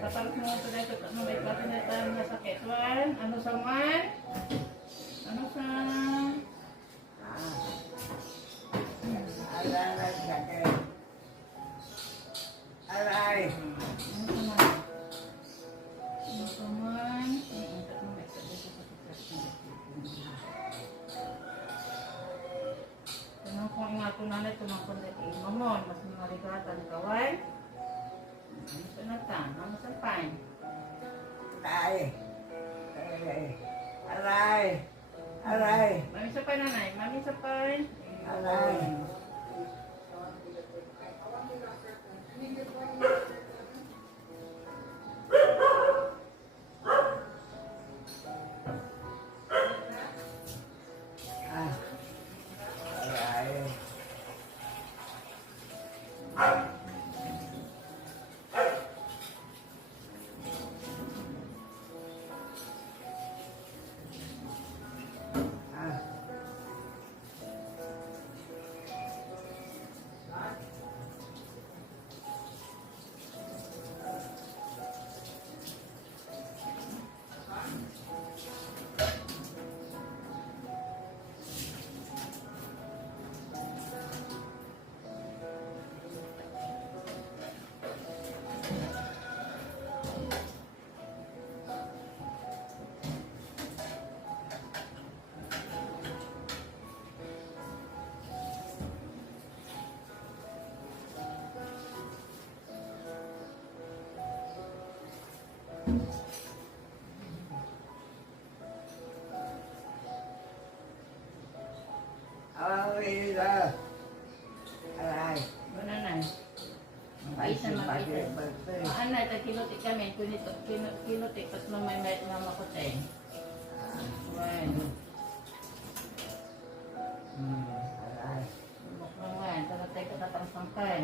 Patalok mo ito dito. Ano ba ito na tayo na sakit? One. Ano sa one? Ano sa... Alay, sakit. Alay. Ano sa one? Tanong kung ingato na na ito ng kondati mamon. Mas maligatan kawan. Ano na ta? Ano sa pain? Alay. Alay. Alay. Mami sa pain nanay. Mami sa pain. Alay. Alay. Alay. Bananay. Isa makita. Anay, takilutik kami. Kilutik. Pas mamay mama ko tayo. Bueno. Alay. Bueno. Tara tayo katatang-tangkan.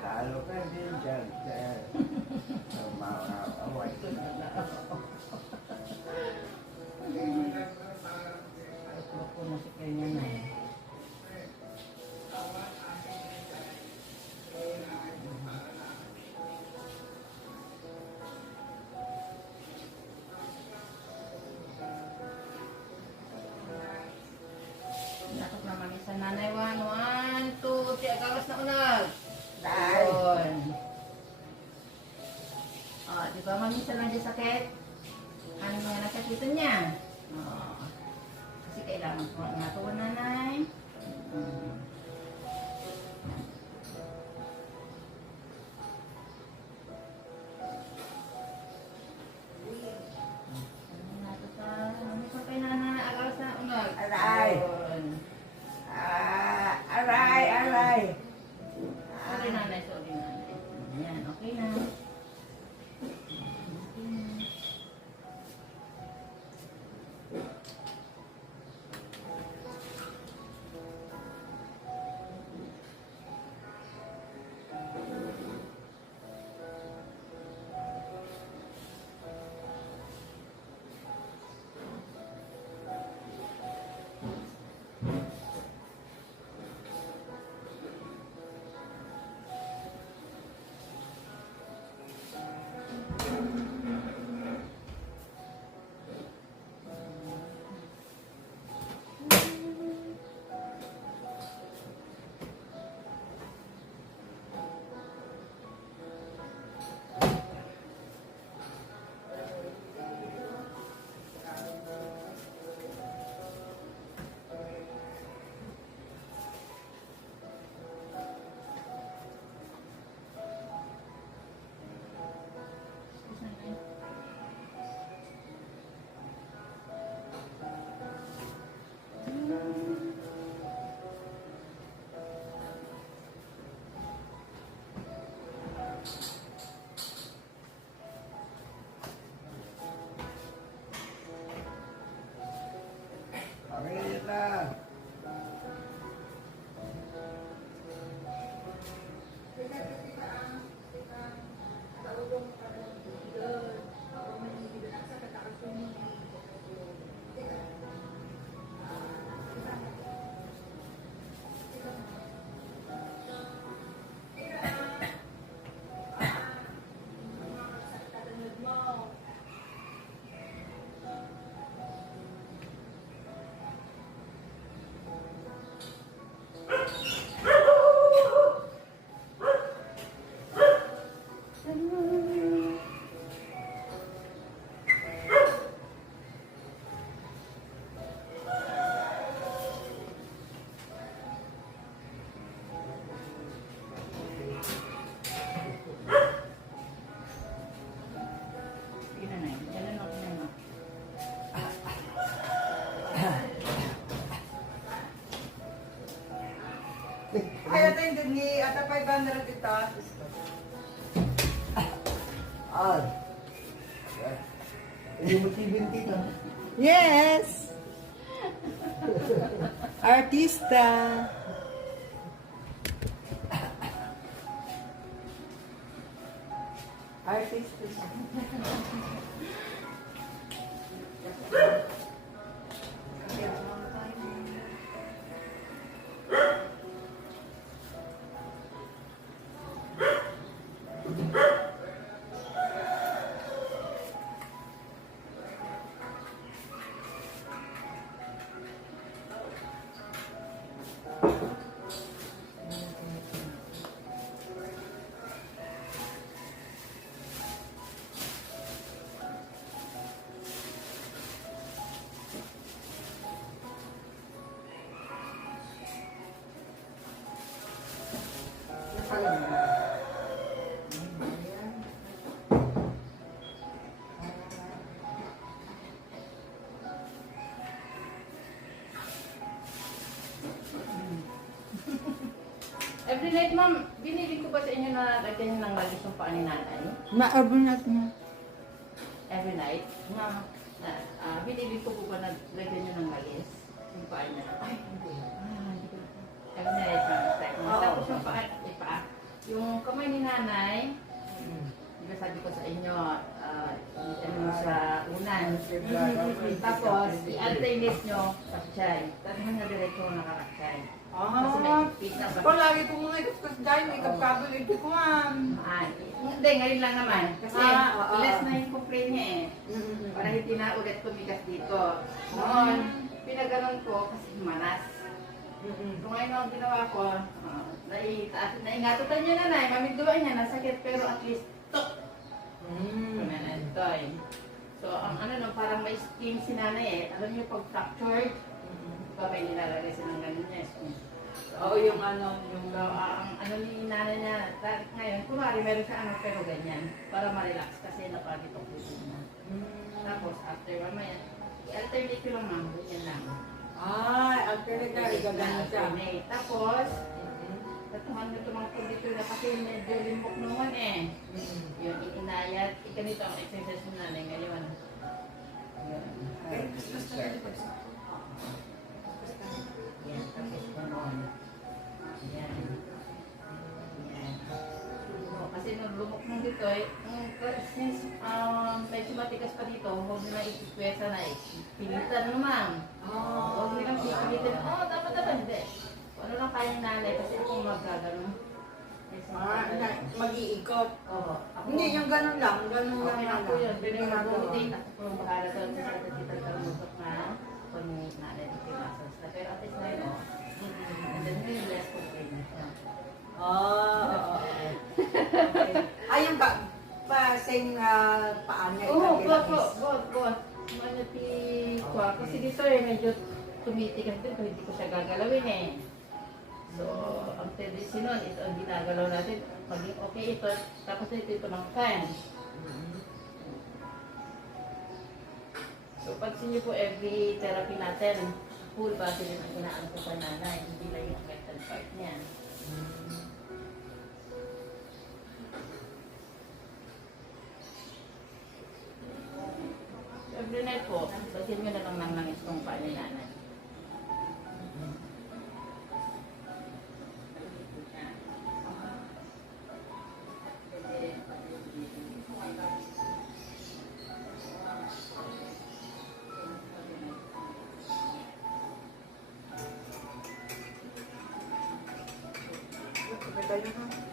Kalau kan dia jangan mau awak. Ako na si kanya na eh. Nakot naman isa nanay. 1, 2, 3. Agawas na unag. Ayun. Di ba mamisa lang dyan sakit? Ano nga nakakita niya? Kasi kailangan po nga ito nanay. Ano pa kay nanay? Agawas na unag. Alay. Alay, alay. Sorry nanay, sorry nanay. Ayan, okay na. ata yung ni ata 500 ito. Ay. Hindi mo tibin dito. Yes! Artista! Artista siya. Every night, ma'am, binili ko ba sa inyo na lagyan ng walis yung paa ni nanay? Ma-urban natin. Every night? Ma'am, binili ko po ba na lagyan nyo ng walis? Yung paa niya? Ay, hindi. Hindi ko. Every night, ma'am. Oo. Tapos yung paa, yung kamay ni nanay, di ba sabi ko sa inyo, ano sa unan. Tapos, i-alternate nyo sa chay. Tapos hanggang diretso nakakachay. Kasi may ipit na ba? Kung lagi ko mga ikas dahil may kapkabal, ito ko Hindi, ngayon lang naman. Kasi oo. less na yung complaint niya eh. Para hindi na ulit tumigas dito. Noon, pinaganon ko kasi manas. So ngayon ang ginawa ko, naingatutan niya nanay, mamigduan niya, nasakit pero at least tok. Kumanantoy. So ang ano no, parang may skin si nanay eh. Alam niyo pag fractured, diba may nilalagay silang ganun niya. Oo, yung ano, yung... So, ang ano ni nanay niya, ngayon, kumari meron siya ano pero ganyan, para ma-relax kasi napalitok dito na. Tapos, after mamaya, i-alternate ko lang ma'am, ganyan lang. alternate ka, igaganit ka. Alternate. Tapos, tatuhan nyo ito mga dito na kasi medyo limbok naman eh. Yun, iinayat, ikanito ang exercise ng nanay ngayon. Yun. Yan, tapos ganon. Yan. Yan. So, kasi nung lumok nung dito eh, since medyo matigas pa dito, huwag nyo na ikikwesa na eh. Pilitan naman. Huwag nyo lang pilitan. Dapat hindi. Kung ano lang kayang nanay, kasi kung magagano. Mag-iikot. Oo. Hindi, yung ganun lang. Ganun lang. Okay lang po yun. Pero yung mag-rotate, ako po bakala doon sa kita talumusok na kung nanay at kimasas na. Pero at least na yun, and then may less complaint na siya. Ay, yung same paan niya. Oo, go. Manati ko. Kasi dito eh, medyo tumitigas din kung hindi ko siya gagalawin eh. So, ang tendency nun, ito ang ginagalaw natin. Maging okay ito, tapos ito ng fan. So, pansin niyo po, every therapy natin, full body rin ang ginaan ko sa nanay, hindi lang yung affected part niya. So, every night po, bagyan nyo na lang ng langis kong paa ni nanay.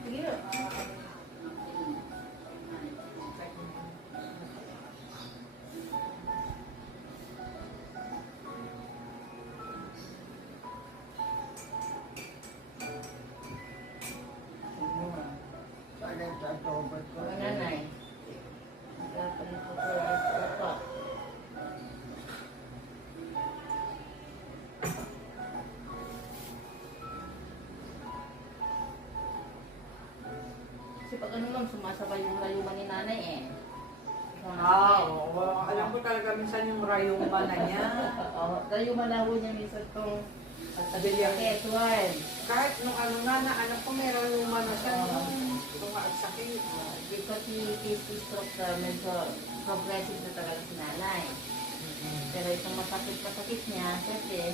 Sige. Mga nanay. Magkakalit ko po ang opo. Kasi pag ano lang, sumasabay yung rayuman ni nanay eh. Alam ko talaga minsan yung rayuman na niya. Oo, rayuman na ho niya minsan itong Bilya. Sakit, one. Kahit nung ano nga na anak ko meron lumano siya nung tumaag sakit. Because si stroke medyo progressive na talaga si nanay. Pero itong masakit niya, siyempre,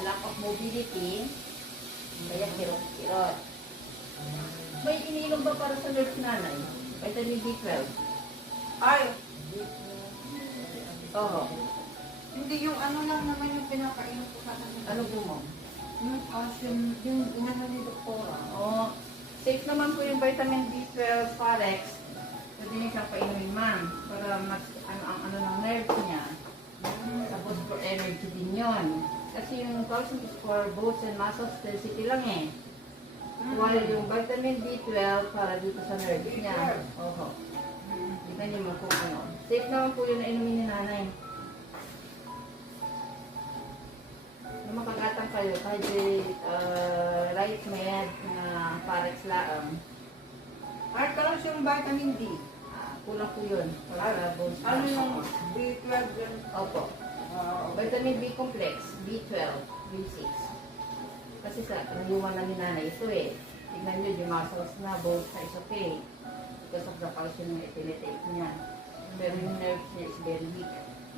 lack of mobility, kaya kirot-kirot. May iniinom ba para sa nerve si nanay? Vitamin B12. Ay, Oo. hindi yung ano lang naman yung pinakain ko sa kanila. Ano po mo? Yung calcium, yung inano ni Doktora. Oo. Safe naman po yung vitamin B12 Parex. Pwede niyo siyang painumin, ma'am. Para mas ang ng nerves niya. Tapos for energy din yun. Kasi yung calcium is for bones and muscles density lang eh. While yung vitamin B12 para dito sa nerves niya. Oo. Tignan niyo mo kung ano. Safe naman po yun na inumin ni nanay. Kung makagatang kayo, kahit right med na Parex laang, Ay, kalang yung vitamin D. kulang po yun. Para bones. Ano yung B12 yan? Opo. Vitamin B complex, B12, B6. Kasi sa naliwan na ni nanay ito eh. Tignan nyo yung muscles na both sides okay. Because of the calcium na itinitake niya.